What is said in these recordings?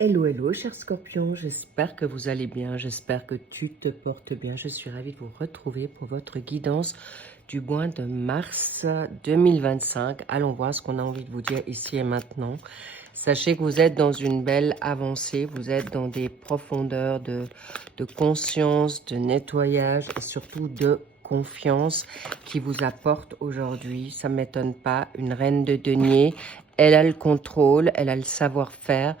Hello, hello, cher Scorpion, j'espère que vous allez bien, j'espère que tu te portes bien. Je suis ravie de vous retrouver pour votre guidance du mois de mars 2025. Allons voir ce qu'on a envie de vous dire ici et maintenant. Sachez que vous êtes dans une belle avancée, vous êtes dans des profondeurs de conscience, de nettoyage et surtout de confiance qui vous apporte aujourd'hui. Ça ne m'étonne pas, une reine de denier, elle a le contrôle, elle a le savoir-faire.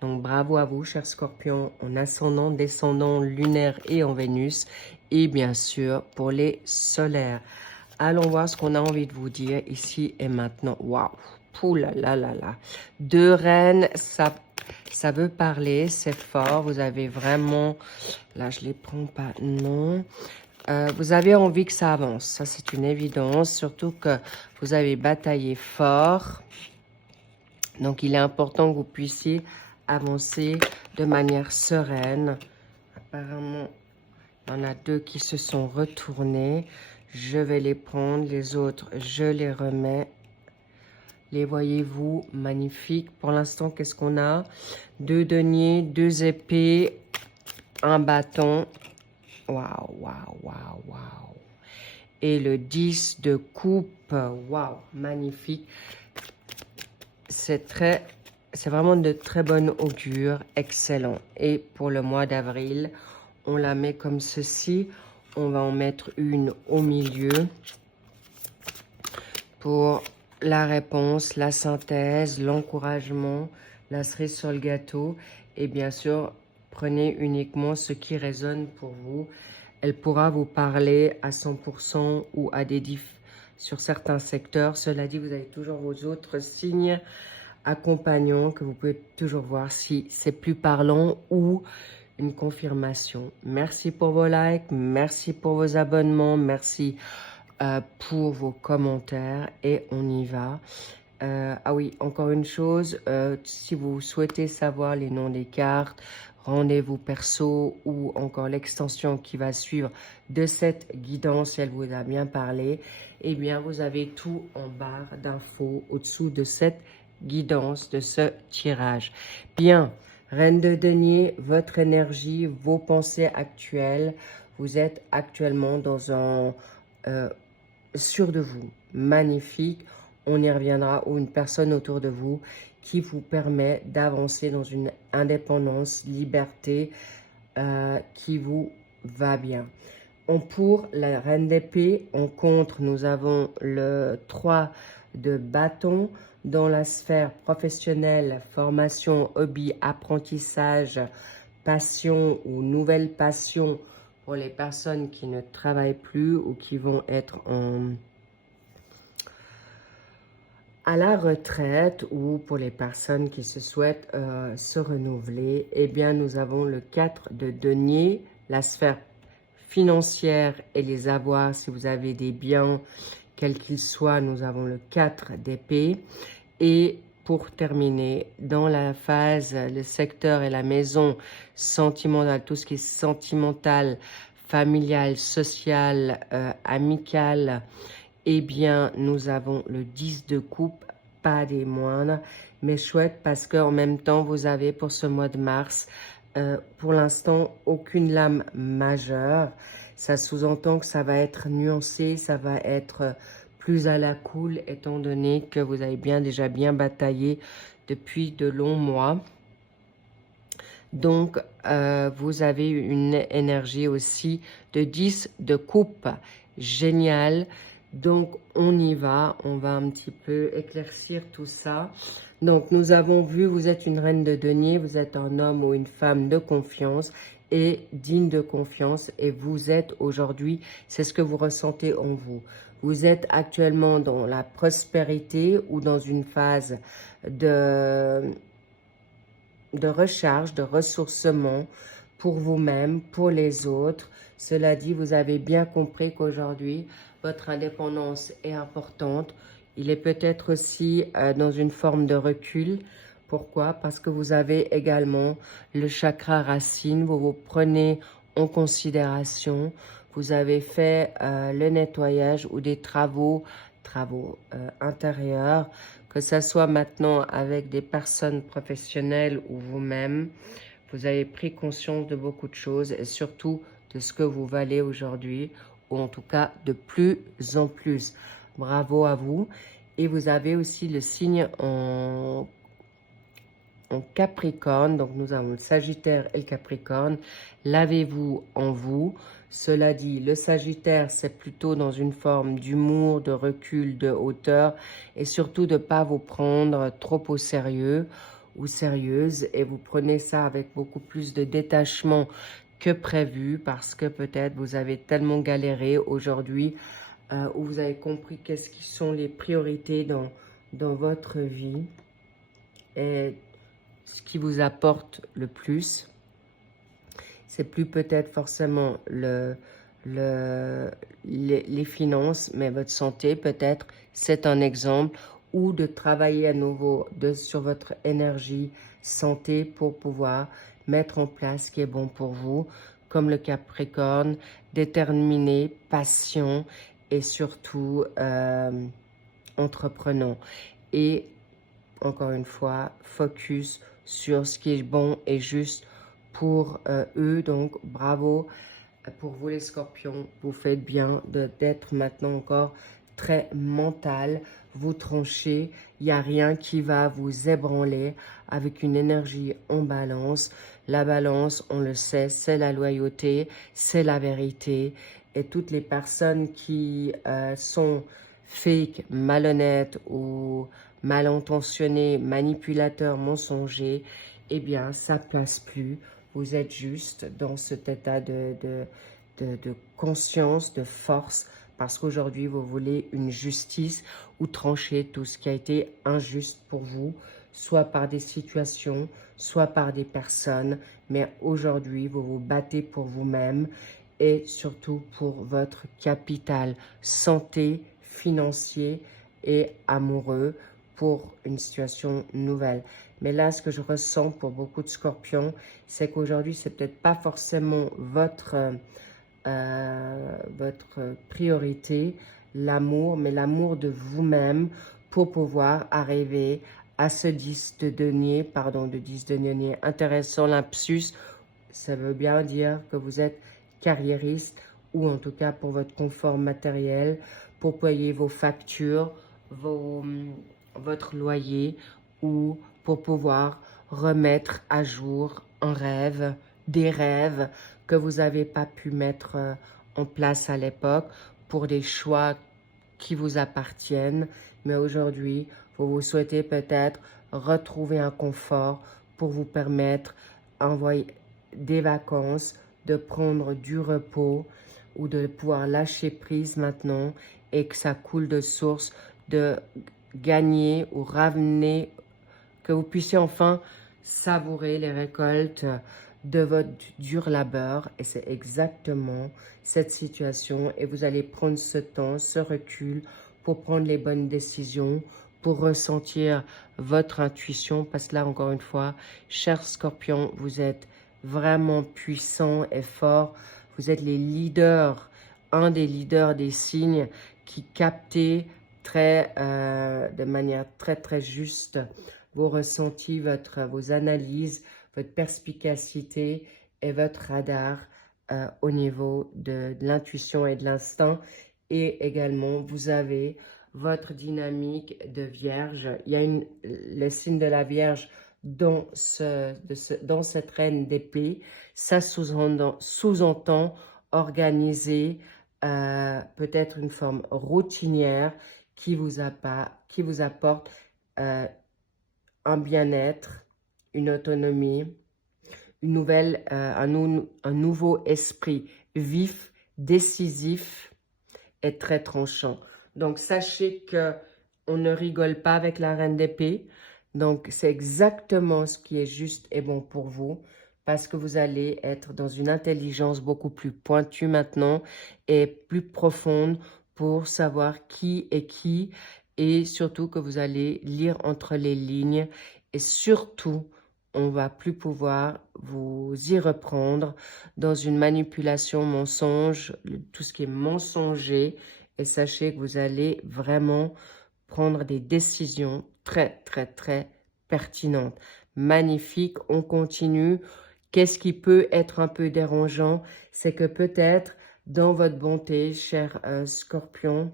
Donc bravo à vous, chers Scorpions, en ascendant, descendant, lunaire et en Vénus. Et bien sûr, pour les solaires. Allons voir ce qu'on a envie de vous dire ici et maintenant. Waouh! Pouh là là là là. Deux reines, ça veut parler, c'est fort. Vous avez vraiment... Là, je les prends pas, non. Vous avez envie que ça avance, ça c'est une évidence. Surtout que vous avez bataillé fort. Donc, il est important que vous puissiez avancer de manière sereine. Apparemment, il y en a deux qui se sont retournés. Je vais les prendre. Les autres, je les remets. Les voyez-vous? Magnifiques. Pour l'instant, qu'est-ce qu'on a? Deux deniers, deux épées, un bâton. Waouh, waouh, waouh, waouh. Et le 10 de coupe. Waouh, magnifique. C'est vraiment de très bonne augure, excellent. Et pour le mois d'avril, on la met comme ceci. On va en mettre une au milieu pour la réponse, la synthèse, l'encouragement, la cerise sur le gâteau. Et bien sûr, prenez uniquement ce qui résonne pour vous. Elle pourra vous parler à 100% ou à des sur certains secteurs. Cela dit, vous avez toujours vos autres signes accompagnants que vous pouvez toujours voir si c'est plus parlant ou une confirmation. Merci pour vos likes, merci pour vos abonnements, merci pour vos commentaires et on y va. Ah oui, encore une chose, si vous souhaitez savoir les noms des cartes, rendez-vous perso ou encore l'extension qui va suivre de cette guidance, si elle vous a bien parlé, eh bien vous avez tout en barre d'infos au-dessous de cette guidance, de ce tirage. Bien, Reine de denier, votre énergie, vos pensées actuelles, vous êtes actuellement dans un sûr de vous, magnifique. On y reviendra, ou une personne autour de vous qui vous permet d'avancer dans une indépendance, liberté qui vous va bien. Pour la reine d'épée, en contre, nous avons le 3 de bâton. Dans la sphère professionnelle, formation, hobby, apprentissage, passion ou nouvelle passion pour les personnes qui ne travaillent plus ou qui vont être à la retraite ou pour les personnes qui se souhaitent se renouveler, eh bien, nous avons le 4 de denier, la sphère financière et les avoirs. Si vous avez des biens, quels qu'ils soient, nous avons le 4 d'épée. Et pour terminer, dans la phase, le secteur et la maison sentimentale, tout ce qui est sentimental, familial, social, amical, eh bien, nous avons le 10 de coupe, pas des moindres, mais chouette parce qu'en même temps, vous avez pour ce mois de mars, pour l'instant, aucune lame majeure. Ça sous-entend que ça va être nuancé, ça va être plus à la cool, étant donné que vous avez déjà bien bataillé depuis de longs mois. Donc, vous avez une énergie aussi de 10 de coupe. Génial. Donc, on y va. On va un petit peu éclaircir tout ça. Donc, nous avons vu, vous êtes une reine de denier, vous êtes un homme ou une femme de confiance et digne de confiance. Et vous êtes aujourd'hui, c'est ce que vous ressentez en vous. Vous êtes actuellement dans la prospérité ou dans une phase de recharge, de ressourcement pour vous-même, pour les autres. Cela dit, vous avez bien compris qu'aujourd'hui, votre indépendance est importante. Il est peut-être aussi dans une forme de recul. Pourquoi? Parce que vous avez également le chakra racine. Vous vous prenez en considération. Vous avez fait le nettoyage ou des travaux intérieurs que ça soit maintenant avec des personnes professionnelles ou vous-même, vous avez pris conscience de beaucoup de choses et surtout de ce que vous valez aujourd'hui, ou en tout cas de plus en plus. Bravo à vous. Et vous avez aussi le signe en Capricorne, donc nous avons le Sagittaire et le Capricorne. Lavez-vous en vous. Cela dit, le Sagittaire, c'est plutôt dans une forme d'humour, de recul, de hauteur, et surtout de ne pas vous prendre trop au sérieux ou sérieuse, et vous prenez ça avec beaucoup plus de détachement que prévu, parce que peut-être vous avez tellement galéré aujourd'hui, où vous avez compris qu'est-ce qui sont les priorités dans votre vie, et ce qui vous apporte le plus. C'est plus peut-être forcément les finances, mais votre santé peut-être, c'est un exemple, ou de travailler à nouveau sur votre énergie, santé, pour pouvoir mettre en place ce qui est bon pour vous, comme le Capricorne, déterminé, patient et surtout entreprenant. Et encore une fois, focus sur ce qui est bon et juste pour eux. Donc, bravo pour vous les scorpions. Vous faites bien d'être maintenant encore très mental. Vous tranchez. Il n'y a rien qui va vous ébranler avec une énergie en balance. La balance, on le sait, c'est la loyauté, c'est la vérité. Et toutes les personnes qui sont fake, malhonnêtes ou mal intentionnés, manipulateurs, mensongers, eh bien, ça ne passe plus. Vous êtes juste dans cet état de conscience, de force, parce qu'aujourd'hui, vous voulez une justice ou trancher tout ce qui a été injuste pour vous, soit par des situations, soit par des personnes. Mais aujourd'hui, vous vous battez pour vous-même et surtout pour votre capital santé, financier et amoureux, pour une situation nouvelle. Mais là, ce que je ressens pour beaucoup de scorpions, c'est qu'aujourd'hui, c'est peut-être pas forcément votre priorité, l'amour, mais l'amour de vous-même pour pouvoir arriver à ce 10 de denier, intéressant, lapsus. Ça veut bien dire que vous êtes carriériste, ou en tout cas pour votre confort matériel, pour payer vos factures, votre loyer, ou pour pouvoir remettre à jour un rêve, des rêves que vous n'avez pas pu mettre en place à l'époque pour des choix qui vous appartiennent. Mais aujourd'hui, vous souhaitez peut-être retrouver un confort pour vous permettre d'envoyer des vacances, de prendre du repos, ou de pouvoir lâcher prise maintenant et que ça coule de source, de gagner ou ramener, que vous puissiez enfin savourer les récoltes de votre dur labeur. Et c'est exactement cette situation, et vous allez prendre ce temps, ce recul pour prendre les bonnes décisions, pour ressentir votre intuition, parce que là, encore une fois, chers scorpions, vous êtes vraiment puissant et fort. Vous êtes les leaders, un des leaders des signes qui captez de manière très juste vos ressentis, vos analyses, votre perspicacité et votre radar au niveau de l'intuition et de l'instinct. Et également, vous avez votre dynamique de Vierge. Il y a le signe de la Vierge dans cette reine d'épée. Ça sous-entend organiser peut-être une forme routinière qui vous apporte un bien-être, une autonomie, un nouveau esprit vif, décisif et très tranchant. Donc, sachez qu'on ne rigole pas avec la reine d'épée. Donc, c'est exactement ce qui est juste et bon pour vous, parce que vous allez être dans une intelligence beaucoup plus pointue maintenant et plus profonde pour savoir qui est qui, et surtout que vous allez lire entre les lignes, et surtout, on ne va plus pouvoir vous y reprendre dans une manipulation, mensonge, tout ce qui est mensonger. Et sachez que vous allez vraiment prendre des décisions très, très, très pertinentes. Magnifique, on continue. Qu'est-ce qui peut être un peu dérangeant? C'est que peut-être, dans votre bonté, cher Scorpion,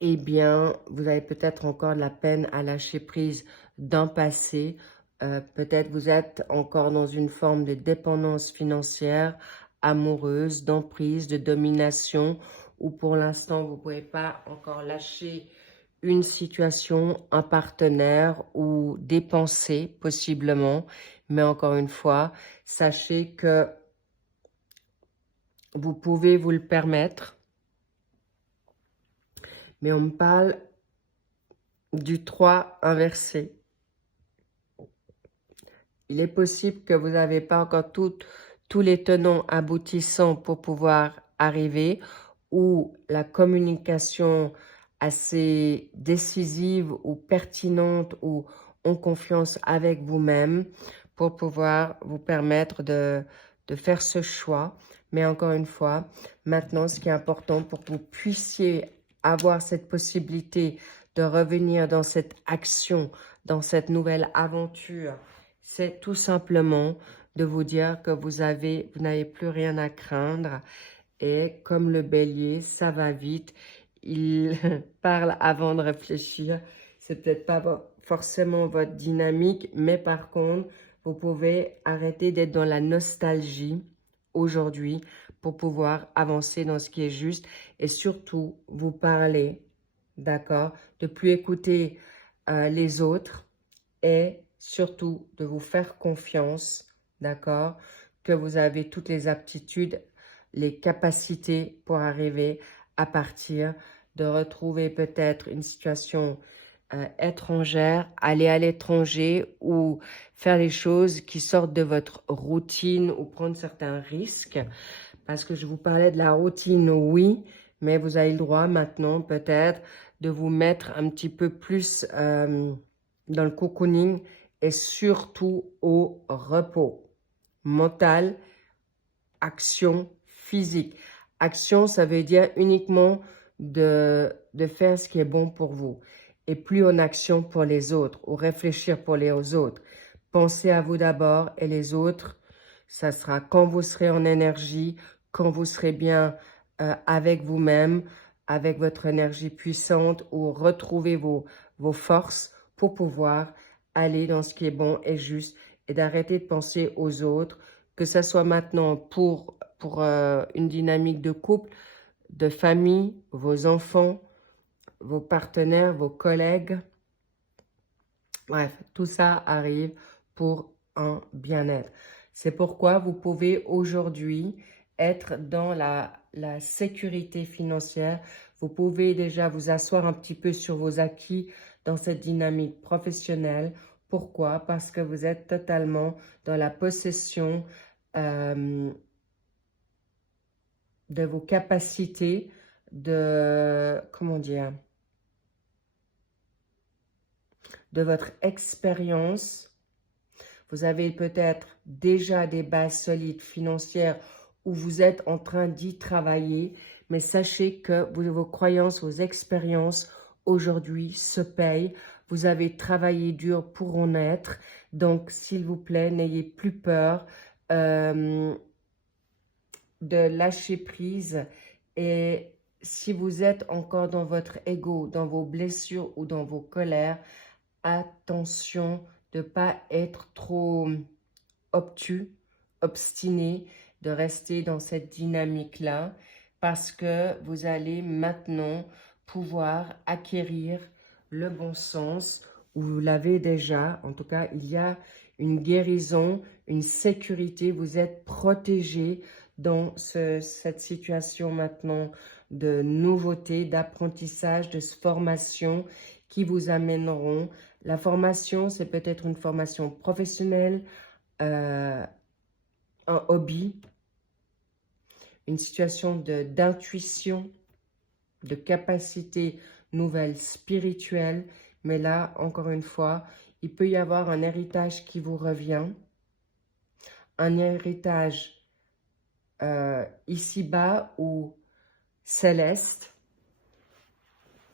eh bien, vous avez peut-être encore de la peine à lâcher prise d'un passé. Peut-être vous êtes encore dans une forme de dépendance financière, amoureuse, d'emprise, de domination, où pour l'instant, vous ne pouvez pas encore lâcher une situation, un partenaire ou dépenser possiblement. Mais encore une fois, sachez que vous pouvez vous le permettre. Mais on me parle du 3 inversé. Il est possible que vous n'avez pas encore tous les tenants aboutissants pour pouvoir arriver, ou la communication assez décisive ou pertinente ou en confiance avec vous-même pour pouvoir vous permettre de faire ce choix. Mais encore une fois, maintenant, ce qui est important pour que vous puissiez avoir cette possibilité de revenir dans cette action, dans cette nouvelle aventure, c'est tout simplement de vous dire que vous n'avez plus rien à craindre. Et comme le bélier, ça va vite. Il parle avant de réfléchir. C'est peut-être pas forcément votre dynamique, mais par contre, vous pouvez arrêter d'être dans la nostalgie aujourd'hui pour pouvoir avancer dans ce qui est juste et surtout vous parler, d'accord? De plus écouter les autres et surtout de vous faire confiance, d'accord? Que vous avez toutes les aptitudes, les capacités pour arriver à partir, de retrouver peut-être une situation étrangère, aller à l'étranger ou faire les choses qui sortent de votre routine ou prendre certains risques. Parce que je vous parlais de la routine, oui, mais vous avez le droit maintenant peut-être de vous mettre un petit peu plus dans le cocooning et surtout au repos mental, action physique. Action, ça veut dire uniquement de faire ce qui est bon pour vous et plus en action pour les autres ou réfléchir pour les autres. Pensez à vous d'abord et les autres, ça sera quand vous serez en énergie, quand vous serez bien avec vous-même, avec votre énergie puissante ou retrouver vos forces pour pouvoir aller dans ce qui est bon et juste et d'arrêter de penser aux autres, que ce soit maintenant pour une dynamique de couple, de famille, vos enfants, vos partenaires, vos collègues. Bref, tout ça arrive pour un bien-être. C'est pourquoi vous pouvez aujourd'hui être dans la sécurité financière. Vous pouvez déjà vous asseoir un petit peu sur vos acquis dans cette dynamique professionnelle. Pourquoi? Parce que vous êtes totalement dans la possession de vos capacités, comment dire, de votre expérience. Vous avez peut-être déjà des bases solides financières où vous êtes en train d'y travailler, mais sachez que vos croyances, vos expériences aujourd'hui se payent. Vous avez travaillé dur pour en être, donc s'il vous plaît, n'ayez plus peur de lâcher prise. Et si vous êtes encore dans votre ego, dans vos blessures ou dans vos colères, attention de ne pas être trop obtus, obstiné, de rester dans cette dynamique-là, parce que vous allez maintenant pouvoir acquérir le bon sens, ou vous l'avez déjà, en tout cas, il y a une guérison, une sécurité, vous êtes protégé dans cette situation maintenant de nouveauté, d'apprentissage, de formation qui vous amèneront. La formation, c'est peut-être une formation professionnelle, un hobby, une situation d'intuition, de capacité nouvelle spirituelle. Mais là, encore une fois, il peut y avoir un héritage qui vous revient, un héritage ici-bas ou céleste,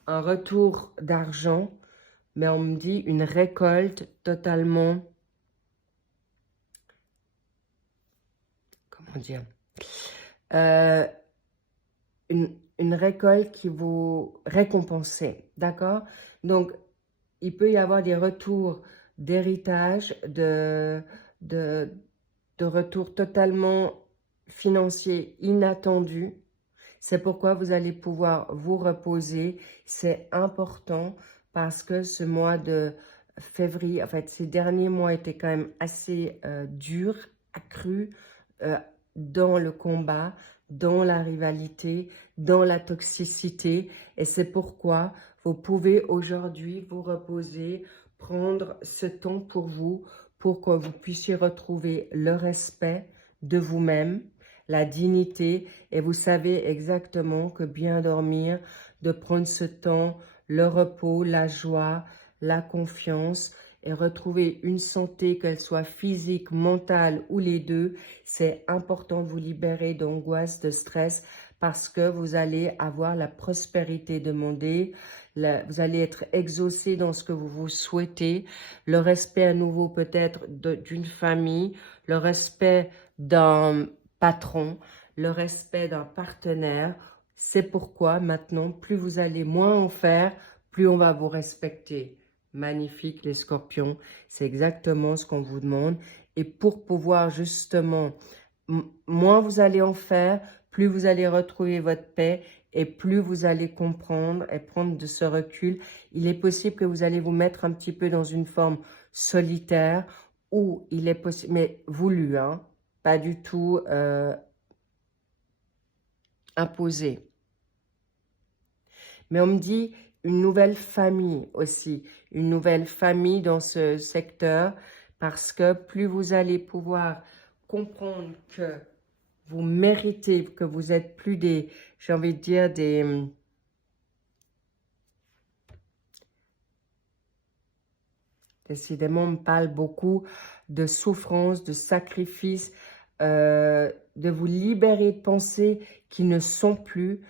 un retour d'argent, mais on me dit une récolte totalement, comment dire, euh, une récolte qui vous récompensez, d'accord? Donc, il peut y avoir des retours d'héritage, de, de retours totalement financiers inattendus. C'est pourquoi vous allez pouvoir vous reposer. C'est important parce que ce mois de février, en fait, ces derniers mois étaient quand même assez durs, accrus dans le combat, dans la rivalité, dans la toxicité. Et c'est pourquoi vous pouvez aujourd'hui vous reposer, prendre ce temps pour que vous puissiez retrouver le respect de vous-même, la dignité, et vous savez exactement que bien dormir, de prendre ce temps, le repos, la joie, la confiance, et retrouver une santé, qu'elle soit physique, mentale ou les deux, c'est important de vous libérer d'angoisse, de stress, parce que vous allez avoir la prospérité demandée, vous allez être exaucé dans ce que vous vous souhaitez, le respect à nouveau peut-être d'une famille, le respect d'un patron, le respect d'un partenaire. C'est pourquoi maintenant, plus vous allez moins en faire, plus on va vous respecter. Magnifique les scorpions, c'est exactement ce qu'on vous demande. Et pour pouvoir justement, moins vous allez en faire, plus vous allez retrouver votre paix et plus vous allez comprendre et prendre de ce recul. Il est possible que vous allez vous mettre un petit peu dans une forme solitaire ou il est possible, mais voulu, hein, pas du tout imposé. Mais on me dit une nouvelle famille aussi, une nouvelle famille dans ce secteur, parce que plus vous allez pouvoir comprendre que vous méritez, que vous êtes plus des, j'ai envie de dire, des... Décidément, on me parle beaucoup de souffrance, de sacrifice, de vous libérer de pensées qui ne sont plus.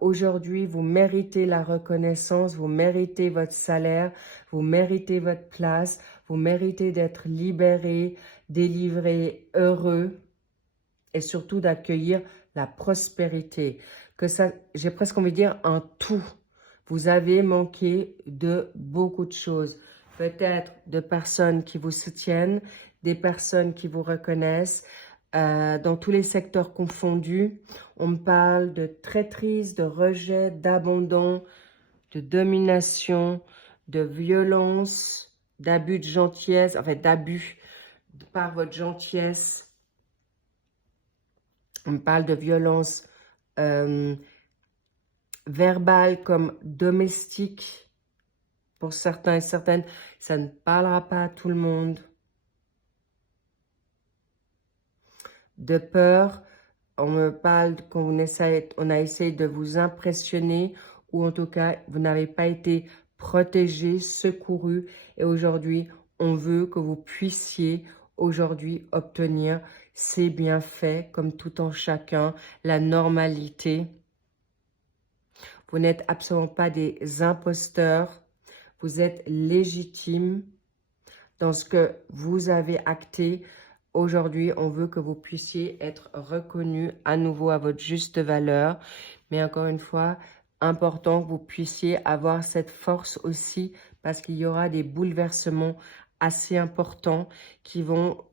Aujourd'hui, vous méritez la reconnaissance, vous méritez votre salaire, vous méritez votre place, vous méritez d'être libéré, délivré, heureux et surtout d'accueillir la prospérité. Que ça, j'ai presque envie de dire un tout. Vous avez manqué de beaucoup de choses. Peut-être de personnes qui vous soutiennent, des personnes qui vous reconnaissent, dans tous les secteurs confondus. On me parle de traîtrise, de rejet, d'abandon, de domination, de violence, d'abus de gentillesse, en fait d'abus par votre gentillesse. On me parle de violence verbale comme domestique. Pour certains et certaines, ça ne parlera pas à tout le monde. De peur, on me parle qu'on on a essayé de vous impressionner ou en tout cas, vous n'avez pas été protégé, secouru. Et aujourd'hui, on veut que vous puissiez aujourd'hui obtenir ces bienfaits comme tout en chacun, la normalité. Vous n'êtes absolument pas des imposteurs. Vous êtes légitime dans ce que vous avez acté. Aujourd'hui, on veut que vous puissiez être reconnu à nouveau à votre juste valeur. Mais encore une fois, important que vous puissiez avoir cette force aussi parce qu'il y aura des bouleversements assez importants qui vont,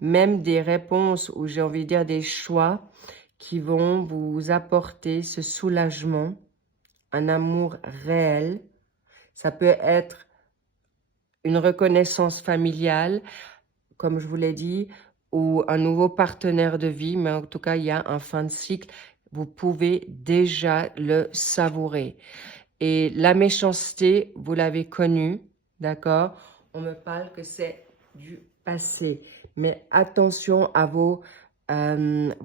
même des réponses ou j'ai envie de dire des choix qui vont vous apporter ce soulagement, un amour réel. Ça peut être une reconnaissance familiale, comme je vous l'ai dit, ou un nouveau partenaire de vie, mais en tout cas, il y a un fin de cycle. Vous pouvez déjà le savourer. Et la méchanceté, vous l'avez connue, d'accord? On me parle que c'est du passé. Mais attention à vos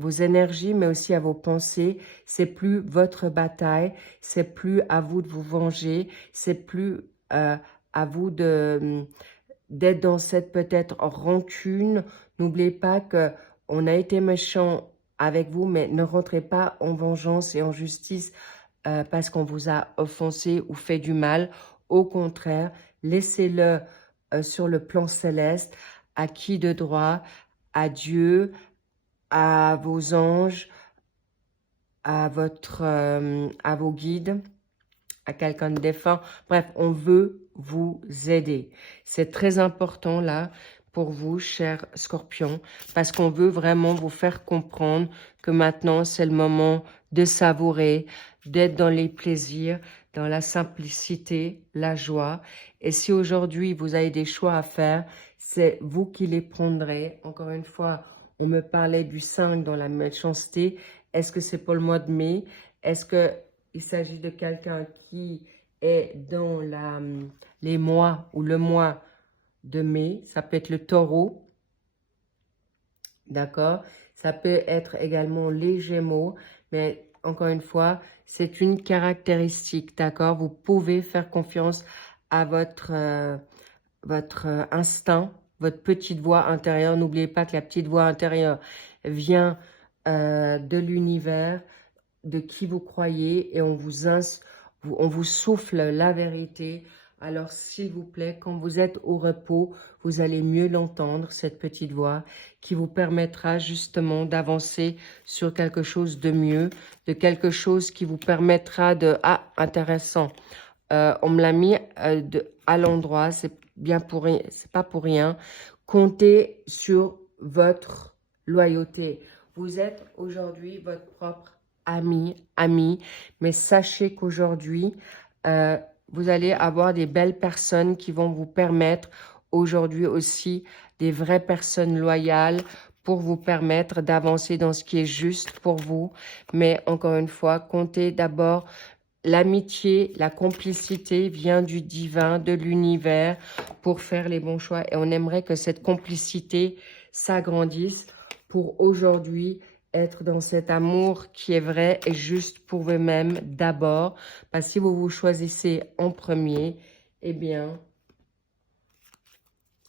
énergies, mais aussi à vos pensées. C'est plus votre bataille. C'est plus à vous de vous venger. C'est plus à vous d'être dans cette peut-être rancune. N'oubliez pas que on a été méchant avec vous, mais ne rentrez pas en vengeance et en justice parce qu'on vous a offensé ou fait du mal. Au contraire, laissez-le sur le plan céleste, à qui de droit, à Dieu, à vos anges, à vos guides, à quelqu'un de défunt. Bref, on veut vous aider. C'est très important là pour vous, chers scorpions, parce qu'on veut vraiment vous faire comprendre que maintenant, c'est le moment de savourer, d'être dans les plaisirs, dans la simplicité, la joie. Et si aujourd'hui, vous avez des choix à faire, c'est vous qui les prendrez. Encore une fois, on me parlait du 5 dans la méchanceté. Est-ce que c'est pour le mois de mai? Est-ce qu'il s'agit de quelqu'un qui est dans les mois ou le mois de mai? Ça peut être le taureau, d'accord? Ça peut être également les gémeaux, mais encore une fois, c'est une caractéristique, d'accord? Vous pouvez faire confiance à votre instinct, votre petite voix intérieure. N'oubliez pas que la petite voix intérieure vient de l'univers, de qui vous croyez, et on vous souffle la vérité. Alors, s'il vous plaît, quand vous êtes au repos, vous allez mieux l'entendre, cette petite voix, qui vous permettra justement d'avancer sur quelque chose de mieux, de quelque chose qui vous permettra de... Ah, intéressant. On me l'a mis à l'endroit, c'est bien pour rien, c'est pas pour rien. Comptez sur votre loyauté. Vous êtes aujourd'hui votre propre ami, mais sachez qu'aujourd'hui, vous allez avoir des belles personnes qui vont vous permettre aujourd'hui aussi, des vraies personnes loyales pour vous permettre d'avancer dans ce qui est juste pour vous. Mais encore une fois, comptez d'abord. L'amitié, la complicité vient du divin, de l'univers pour faire les bons choix. Et on aimerait que cette complicité s'agrandisse pour aujourd'hui être dans cet amour qui est vrai et juste pour vous-même d'abord. Parce que si vous vous choisissez en premier, eh bien,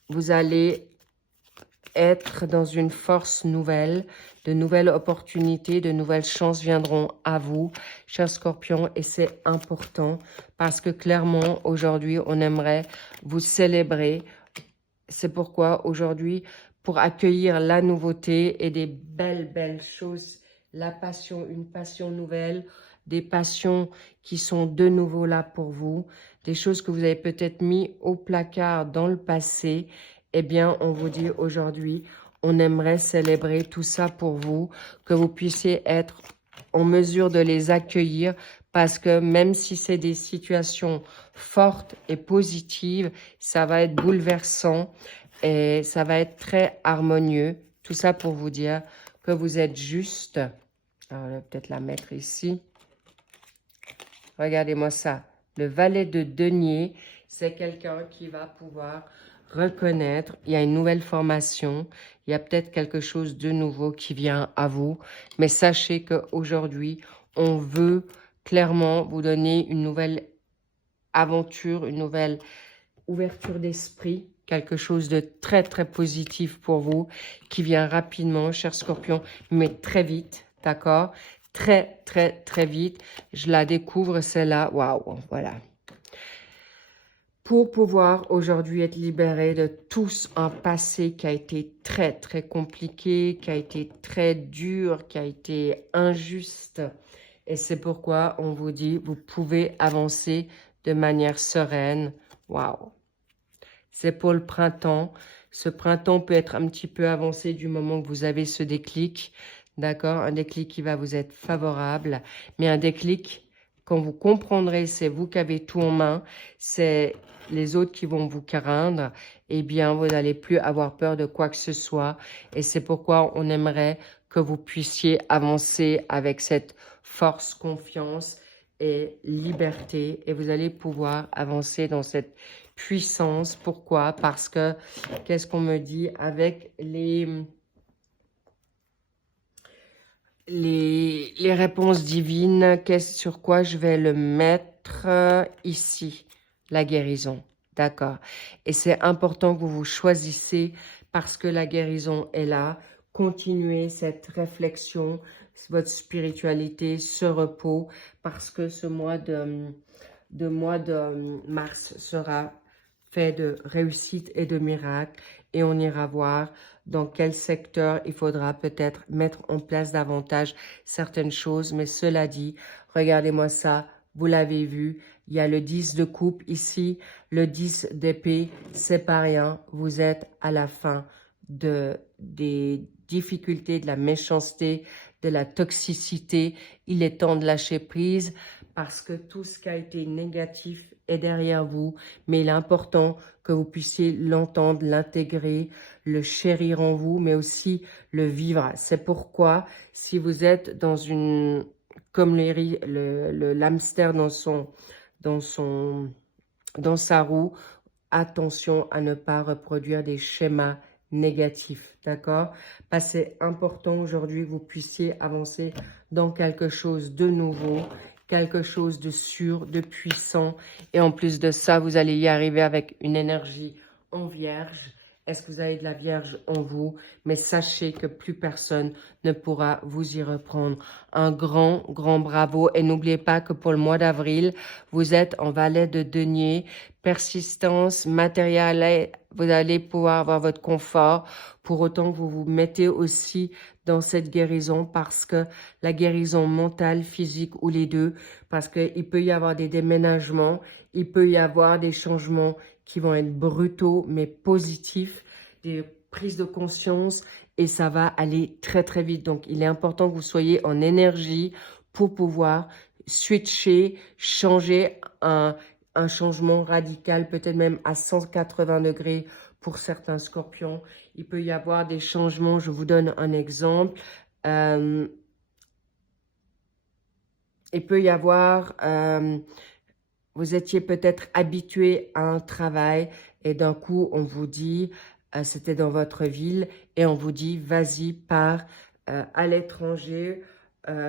vous allez être dans une force nouvelle, de nouvelles opportunités, de nouvelles chances viendront à vous, chers scorpions, et c'est important parce que clairement, aujourd'hui, on aimerait vous célébrer. C'est pourquoi aujourd'hui, pour accueillir la nouveauté et des belles choses, la passion, une passion nouvelle, des passions qui sont de nouveau là pour vous, des choses que vous avez peut-être mis au placard dans le passé. Eh bien, on vous dit aujourd'hui, on aimerait célébrer tout ça pour vous, que vous puissiez être en mesure de les accueillir, parce que même si c'est des situations fortes et positives, ça va être bouleversant et ça va être très harmonieux. Tout ça pour vous dire que vous êtes juste. Alors, on va peut-être la mettre ici. Regardez-moi ça. Le valet de denier, c'est quelqu'un qui va pouvoir reconnaître. Il y a une nouvelle formation. Il y a peut-être quelque chose de nouveau qui vient à vous. Mais sachez qu'aujourd'hui, on veut clairement vous donner une nouvelle aventure, une nouvelle ouverture d'esprit. Quelque chose de très, très positif pour vous qui vient rapidement, cher Scorpion, mais très vite, d'accord? Très, très, très vite. Je la découvre, celle-là. Waouh, voilà. Pour pouvoir aujourd'hui être libéré de tout un passé qui a été très, très compliqué, qui a été très dur, qui a été injuste. Et c'est pourquoi on vous dit, vous pouvez avancer de manière sereine. Waouh. C'est pour le printemps. Ce printemps peut être un petit peu avancé du moment que vous avez ce déclic. D'accord? Un déclic qui va vous être favorable. Mais un déclic, quand vous comprendrez, c'est vous qui avez tout en main. C'est les autres qui vont vous craindre. Eh bien, vous n'allez plus avoir peur de quoi que ce soit. Et c'est pourquoi on aimerait que vous puissiez avancer avec cette force, confiance et liberté. Et vous allez pouvoir avancer dans cette puissance. Pourquoi? Parce que, qu'est-ce qu'on me dit? Avec les réponses divines, sur quoi je vais le mettre ici? La guérison. D'accord. Et c'est important que vous vous choisissez parce que la guérison est là. Continuez cette réflexion votre spiritualité, ce repos, parce que ce mois de mars sera fait de réussite et de miracles, et on ira voir dans quel secteur il faudra peut-être mettre en place davantage certaines choses. Mais cela dit, regardez-moi ça, vous l'avez vu, il y a le 10 de coupe ici, le 10 d'épée, c'est pas rien, vous êtes à la fin des difficultés, de la méchanceté, de la toxicité. Il est temps de lâcher prise parce que tout ce qui a été négatif est derrière vous, mais il est important que vous puissiez l'entendre, l'intégrer, le chérir en vous, mais aussi le vivre. C'est pourquoi, si vous êtes dans une, comme l'hamster dans sa roue, attention à ne pas reproduire des schémas négatifs, d'accord? Parce que c'est important aujourd'hui que vous puissiez avancer dans quelque chose de nouveau, quelque chose de sûr, de puissant. Et en plus de ça, vous allez y arriver avec une énergie en vierge. Est-ce que vous avez de la vierge en vous? Mais sachez que plus personne ne pourra vous y reprendre. Un grand, grand bravo. Et n'oubliez pas que pour le mois d'avril, vous êtes en valet de denier, persistance, matériel, vous allez pouvoir avoir votre confort. Pour autant, vous vous mettez aussi dans cette guérison parce que la guérison mentale, physique ou les deux, parce qu'il peut y avoir des déménagements, il peut y avoir des changements qui vont être brutaux mais positifs, des prises de conscience et ça va aller très très vite. Donc il est important que vous soyez en énergie pour pouvoir switcher, changer un changement radical, peut-être même à 180 degrés pour certains scorpions. Il peut y avoir des changements, je vous donne un exemple. Il peut y avoir, vous étiez peut-être habitué à un travail et d'un coup on vous dit, c'était dans votre ville, et on vous dit vas-y, pars à l'étranger,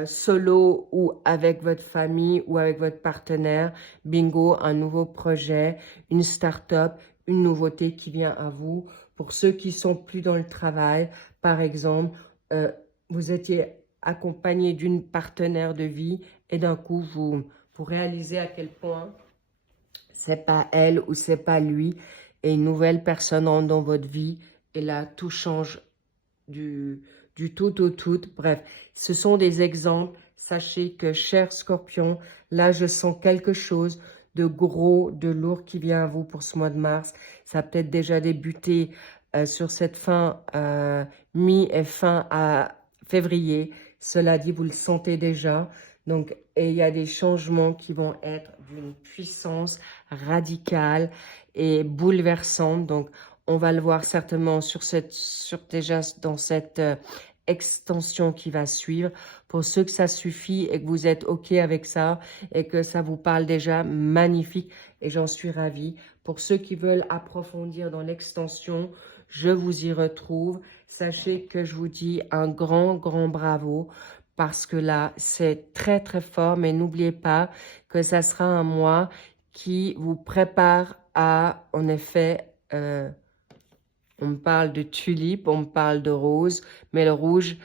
solo ou avec votre famille ou avec votre partenaire. Bingo, un nouveau projet, une start-up, une nouveauté qui vient à vous. Pour ceux qui sont plus dans le travail, par exemple, vous étiez accompagné d'une partenaire de vie et d'un coup, vous réalisez à quel point c'est pas elle ou c'est pas lui et une nouvelle personne rentre dans votre vie et là, tout change du tout au tout. Bref, ce sont des exemples. Sachez que, cher Scorpion, là, je sens quelque chose de gros, de lourd qui vient à vous pour ce mois de mars. Ça a peut-être déjà débuté sur cette fin mi et fin à février. Cela dit, vous le sentez déjà. Donc, et il y a des changements qui vont être d'une puissance radicale et bouleversante. Donc, on va le voir certainement déjà dans cette extension qui va suivre. Pour ceux que ça suffit et que vous êtes OK avec ça et que ça vous parle déjà, magnifique et j'en suis ravie. Pour ceux qui veulent approfondir dans l'extension, je vous y retrouve. Sachez que je vous dis un grand, grand bravo parce que là, c'est très, très fort. Mais n'oubliez pas que ça sera un mois qui vous prépare à, en effet, on me parle de tulipe, on me parle de rose, mais le rouge,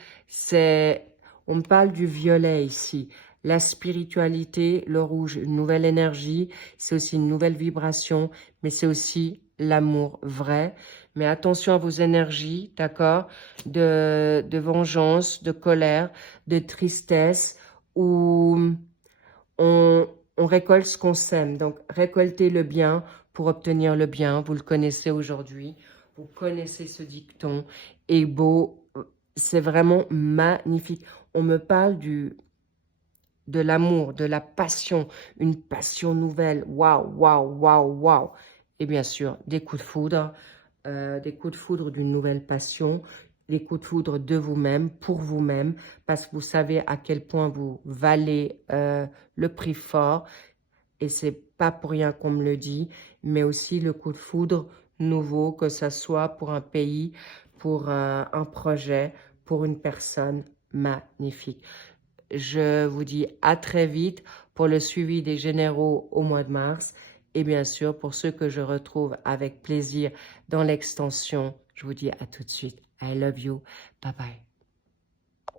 on me parle du violet ici. La spiritualité, le rouge, une nouvelle énergie, c'est aussi une nouvelle vibration, mais c'est aussi l'amour vrai. Mais attention à vos énergies, d'accord, de vengeance, de colère, de tristesse, où on récolte ce qu'on sème. Donc, récoltez le bien pour obtenir le bien. Vous le connaissez aujourd'hui. Vous connaissez ce dicton. Et beau, c'est vraiment magnifique. On me parle de l'amour, de la passion, une passion nouvelle. Waouh, waouh, waouh, waouh. Et bien sûr, des coups de foudre d'une nouvelle passion, des coups de foudre de vous-même, pour vous-même, parce que vous savez à quel point vous valez le prix fort. Et c'est pas pour rien qu'on me le dit, mais aussi le coup de foudre nouveau, que ce soit pour un pays, pour un projet, pour une personne magnifique. Je vous dis à très vite pour le suivi des généraux au mois de mars. Et bien sûr, pour ceux que je retrouve avec plaisir dans l'extension, je vous dis à tout de suite. I love you. Bye bye.